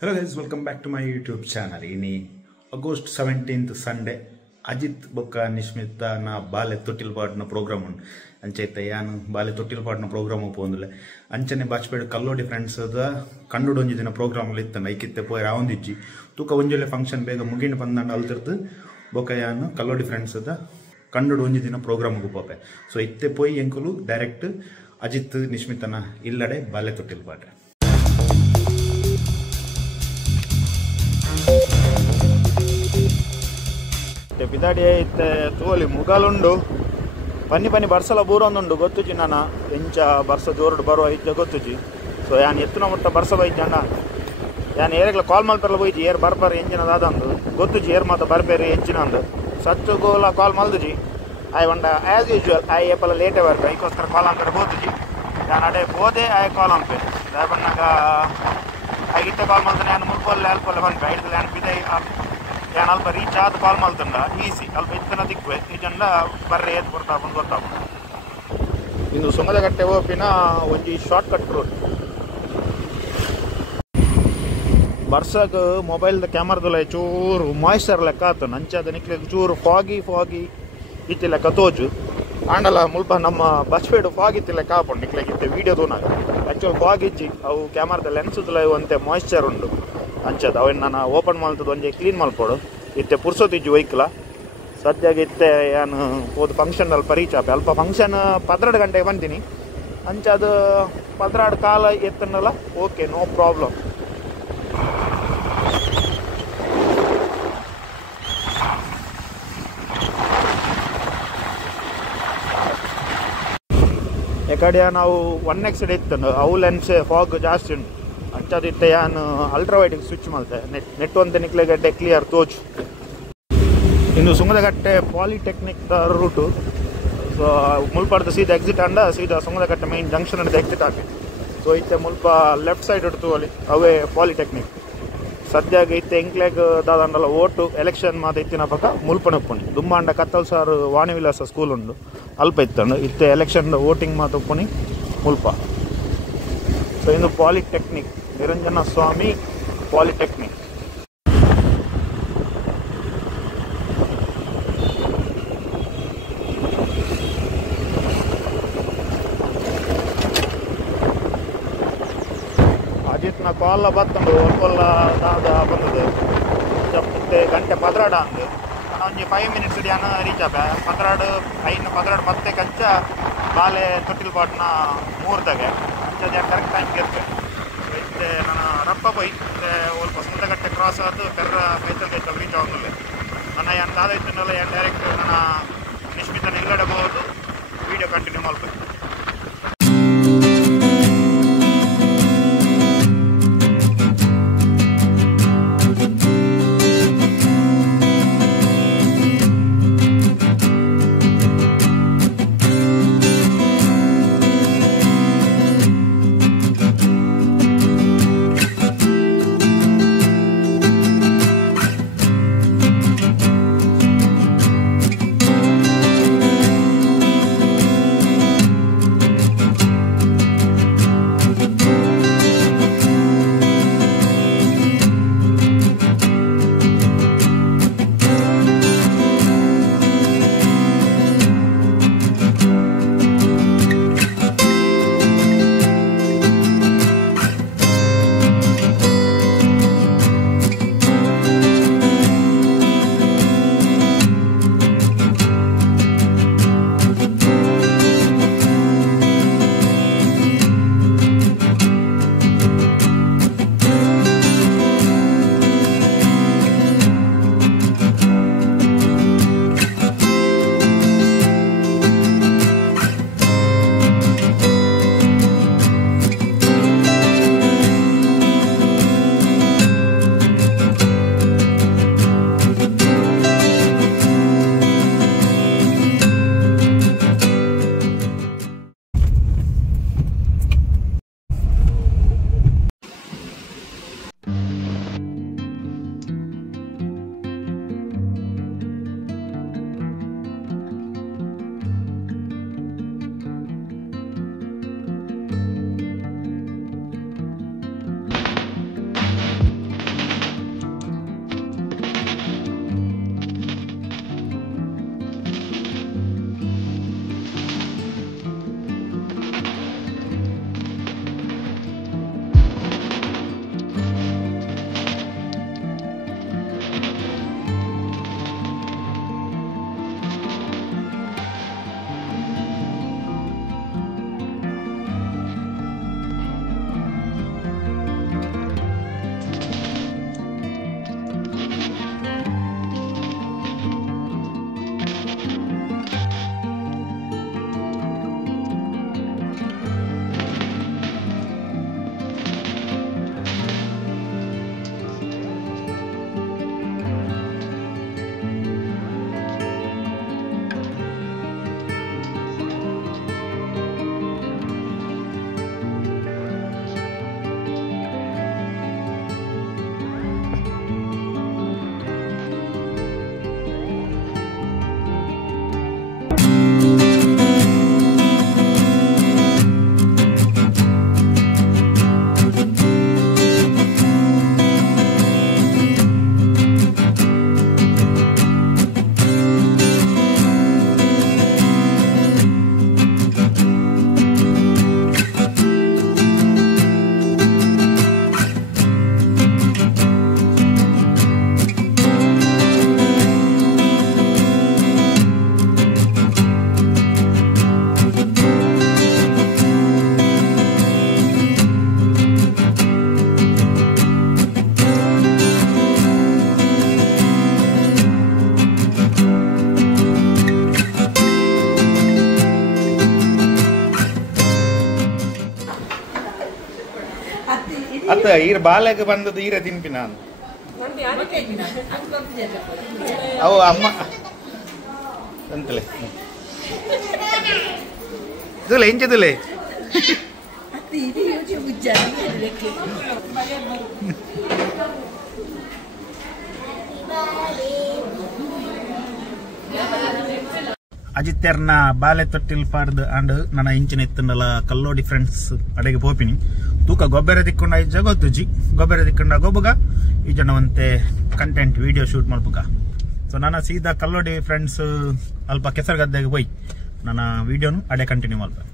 Hello guys, welcome back to my YouTube channel. Ini August 17th Sunday. Ajit ಬೊಕ್ಕ ನಿಶ್ಮಿತ ನಾ ಬಾಲೆ ತೊಟ್ಟಿಲ್ ಪಾಡ್ನ program ಉಂಡು ಅಂಚೈತೆ ಯಾನು ಬಾಲೆ ತೊಟ್ಟಿಲ್ ಪಾಡ್ನ ಪ್ರೋಗ್ರಾಮ್ ಪೋಂದುಲೆ ಅಂಚನೆ ಬಾಚ್ಪೇಡ್ ಕಲ್ಲೋಡಿ ಫ್ರೆಂಡ್ಸ್ ಕಂಡುಡು ಒಂಜಿ ದಿನ ಪ್ರೋಗ್ರಾಮ್ ಇತ್ತಂಡ ಐಕಿತ್ತೆ ಪೋಯ್ ರಾವಂದಿಜ್ಜಿ ತೂಕ ಒಂಜೊಲೆ ಫಂಕ್ಷನ್ ಬೇಗ ಮುಗಿಂಡು ಬಂದಂಡು ಅಲ್ತಿರ್ದು ಬೊಕ್ಕ ಯಾನು ಕಲ್ಲೋಡಿ ಫ್ರೆಂಡ್ಸ್ ಕಂಡುಡು ಒಂಜಿ ದಿನ ಪ್ರೋಗ್ರಾಮ್ ಪೋಪೆ ಸೊ ಇತ್ತೆ ಪೋಯ್ ಎಂಕುಲು ಡೈರೆಕ್ಟ್ ಅಜಿತ್ ನಿಶ್ಮಿತನ ಇಲ್ಲಡೆ ಬಾಲೆ ತೊಟ್ಟಿಲ್ ಪಾಡ್ರೆ ಬಿದಾಡಿ ಐತೆ ತೋಲಿ ಮುಗಾಲುಂಡು ಪನ್ನಿ ಪನ್ನಿ ಬರ್ಸಲ ಬೂರೊಂದುಂಡು ಗೊತ್ತುಜಿ ನಾನು ಎಂಚ ಬರ್ಸ ಜೋರುಡು ಬರುವ ಇದ್ದ ಗೊತ್ತುಜಿ ಸೊ ಯಾನ್ ಎತ್ತುನ ಮುಟ್ಟ ಬರ್ಸ ಬೈಜಂಡ ಯಾನ್ ಏರೆಗ್ಲ ಕಾಲ್ ಮಲ್ಪೆಲ್ಲ ಬೈಜಿ ಏರ್ ಬರ್ಬಾರಿ ಎಂಚಿನದಾದಂದು ಗೊತ್ತುಜಿ ಏರ್ ಮಾತ ಬರ್ಬೇರಿ ಎಂಚಿನಂದು ಸತ್ತು ಗೋಲ ಕಾಲ್ ಮಲ್ದುಜಿ ಆಯ್ ಒಂಡ ಆ್ಯಸ್ ಯೂಶ್ವಲ್ ಆಯ್ ಏಪಲ್ಲ ಲೇಟೇ ಬರ್ಬೆ ಐಕೋಸ್ಕರ ಕಾಲ್ ಅಂಪೇರೆ ಬೋತುಜಿ ಯಾನ್ ಅಡೆ ಬೋದೆ ಆಯ್ ಕಾಲ್ ಅಂಪೆ ಬಂದಾಗ ಆಗಿತ್ತೆ ಕಾಲ್ ಮಲ್ತಾನೆ ಯಾನ್ ಮುಲ್ಪೊಲ್ಲೆ ಅಲ್ಪೊಲ್ಲೆ ಬಂದ್ಬೆ ಐದು ಯಾನ್ ಬಿದೆ ಯಾನ್ ಅಲ್ಪ ರೀಚ್ ಆದ ಕಾಲ್ ಮಲ್ತಂಡ ಈಸಿ ಅಲ್ಪ ಇತ್ತನ ದಿಕ್ವೆ ಈಜಂಡ ಬರ್ರೆ ಏತ್ ಬರ್ತಾಕೊಂಡು ಗೊತ್ತಾಗ್ತದೆ ಇಂದು ಸುಂಗದಕಟ್ಟೆ ಓಪಿನ ಒಂಜಿ ಶಾರ್ಟ್ ಕಟ್ ರೋಡ್ ಬರ್ಸಕ್ ಮೊಬೈಲ್ದ ಕ್ಯಾಮರಾದಲ್ಲ ಚೂರು ಮಾಯ್ಶ್ಚರ್ ಲೆಕ್ಕ ಆತು ನಂಚಾದ ನಿಕ್ಲಿಗೆ ಚೂರು ಫಾಗಿ ಇತ್ತಿ ಲೆಕ್ಕ ತೋಜು ಆಂಡಲ ಮುಲ್ಪ ನಮ್ಮ ಬಸ್ಪೇಡು ಫಾಗ್ ಇತ್ತಿ ಲೆಕ್ಕ ಹಾಕೊಂಡು ನಿಕ್ಲಿಗೆ ಇತ್ತೆ ವೀಡಿಯೋದೂನಾಗ ಆ್ಯಕ್ಚುಲಿ ಫಾಗ್ ಇಜ್ಜಿ ಅವು ಕ್ಯಾಮರಾದ ಲೆನ್ಸ್ದಲ್ಲ ಇವಂತೆ ಮಾಯ್ಶ್ಚರ್ ಉಂಡು ಅಂಚದ ಅವನ್ ನಾನು ಓಪನ್ ಮಾಡ್ತದ ಒಂಜೆ ಕ್ಲೀನ್ ಮಲ್ಪೋಡು ಇತ್ತೆ ಪುರ್ಸೋತಿಜ್ಜು ವೈಕ್ಲ ಸದ್ಯಾಗ ಇತ್ತೆ ಏನು ಹೋದ ಫಂಕ್ಷನ್ ಅಲ್ಪ ರೀಚ್ ಆಪೆ ಅಲ್ಪ ಫಂಕ್ಷನ್ 12 ಗಂಟೆಗೆ ಬಂತೀನಿ ಅಂಚದು 12 ಕಾಲ ಎತ್ತನಲ್ಲ ಓಕೆ ನೋ ಪ್ರಾಬ್ಲಮ್ ಎಕಡೆ ನಾವು 1x ಇತ್ತಂಡು ಅವು ಲೆನ್ಸ್ ಫಾಗ್ ಜಾಸ್ತಿ ಉಂಟು ಅಂಚದಿತ್ತೆ ಯಾನು ಅಲ್ಟ್ರಾ ವೈಡಿಗೆ ಸ್ವಿಚ್ ಮಾಡ್ತೆ ನೆಟ್ ಒಂದು ನಿಕ್ಲೆಗಡ್ಡೆ ಕ್ಲಿಯರ್ ತೋಚು ಇನ್ನು ಸುಂಗದಕಟ್ಟೆ ಪಾಲಿಟೆಕ್ನಿಕ್ ರೂಟು ಸೊ ಮುಲ್ಪಡ್ದು ಸೀದಾ ಎಕ್ಸಿಟ್ ಅಂಡ ಸೀದಾ ಸುಂಗದಕಟ್ಟೆ ಮೈನ್ ಜಂಕ್ಷನ್ ಅಂತ ಎಕ್ಸಿಟ್ ಹಾಕಿ ಸೊ ಇತ್ತೆ ಮುಲ್ಪ ಲೆಫ್ಟ್ ಸೈಡ್ ಇಡ್ತು ಅಲ್ಲಿ ಅವೇ ಪಾಲಿಟೆಕ್ನಿಕ್ ಸದ್ಯಾಗ ಇತ್ತೆ ಎಂಕ್ಲೆಗ್ ದಾದಂಡಲ್ಲ ಓಟು ಎಲೆಕ್ಷನ್ ಮಾತ ಇತ್ತಿನ ಪಕ್ಕ ಮುಲ್ಪನಪ್ಪುಣಿ ದುಂಬಾಂಡ ಕತ್ತಲ್ ಸಾರು ವಾಣಿವಿಲಾಸ ಸ್ಕೂಲ್ ಉಂಡು ಅಲ್ಪ ಇತ್ತಂಡು ಇತ್ತೆ ಎಲೆಕ್ಷನ್ ವೋಟಿಂಗ್ ಮಾತ ಉಪ್ಪುಣಿ ಮುಲ್ಪ ಸೊ ಇನ್ನು ಪಾಲಿಟೆಕ್ನಿಕ್ ನಿರಂಜನ ಸ್ವಾಮಿ ಪಾಲಿಟೆಕ್ನಿಕ್ ಅಜಿತ್ನ ಕಾಲ ಬತ್ತಂಡು ಒಲ್ಪೊಲ್ಲ ದಾದ ಬಂದದು ಮತ್ತೆ ಗಂಟೆ 12 ಅಂದು ಒಂಜಿ 5 ಮಿನಿಟ್ಸ್ ಡ್ಯಾನ ರೀಚ್ ಆಪೆ 12 ಮತ್ತೆ ಕಚ್ಚ ಬಾಲೆ ತೊಟ್ಟಿಲ್ ಪಾಟ್ನ 3 ಅಂಚದ ಕರೆಕ್ಟ್ ಟೈಮ್ಗೆ ಇರ್ತೇವೆ ಇತ್ತೆ ನಾನು ರಪ್ಪ ಬೈ ಸ್ವಲ್ಪ ಸುಂದರಗಟ್ಟೆ ಕ್ರಾಸ್ ಆದು ಪೆರ್ರ ಬೇತಲ್ ರೀಚ್ ಆಗೋದಿಲ್ಲ ನನ್ನ ಏನು ದಾದ ಇತ್ತನಲ್ಲ ಏನು ಡೈರೆಕ್ಟ್ ನನ್ನ ನಿಶ್ಮಿತನ ಇಲ್ಲಡೆ ಹೋಗೋದು ವೀಡಿಯೋ ಕಂಟಿನ್ಯೂ ಮಾಡ್ಬೇಕು ಗೊತ್ತ ಈರ ಬಾಲೆಗೆ ಬಂದದ್ದು ಈರ ತಿನ್ಪಿ ನಾನು ಅವು ಅಮ್ಮ ಅಂತಲೇ ಇದುಲೆ ಎಂಚದುಲೆ ಅಜಿತ್ಯರ್ನ ಬಾಲೆ ತೊಟ್ಟಿಲ್ ಪಾಡ್ದು ಅಂಡ್ ನನ್ನ ಇಂಚಿನ ಎತ್ತನಲ್ಲ ಕಲ್ಲೋಡಿ ಫ್ರೆಂಡ್ಸ್ ಅಡೆಗೆ ಪೋಪಿನಿ ತೂಕ ಗೊಬ್ಬರ ತಿಕ್ಕೊಂಡ ಇಜ್ಜ ಗೊತ್ತುಜಿ ಗೊಬ್ಬರ ತಿಕ್ಕೊಂಡ ಗೊಬ್ಬಗ ಈ ಜನವಂತೆ ಕಂಟೆಂಟ್ ವಿಡಿಯೋ ಶೂಟ್ ಮಾಡ್ಬೇಕ ಸೊ ನನ್ನ ಸೀದಾ ಕಲ್ಲೋಡಿ ಫ್ರೆಂಡ್ಸ್ ಅಲ್ಪ ಕೆಸರು ಗದ್ದೆಗೆ ಹೋಯ್ ನನ್ನ ವಿಡಿಯೋನು ಅಡೆ ಕಂಟಿನ್ಯೂ ಮಾಡ್ಬೇಕು.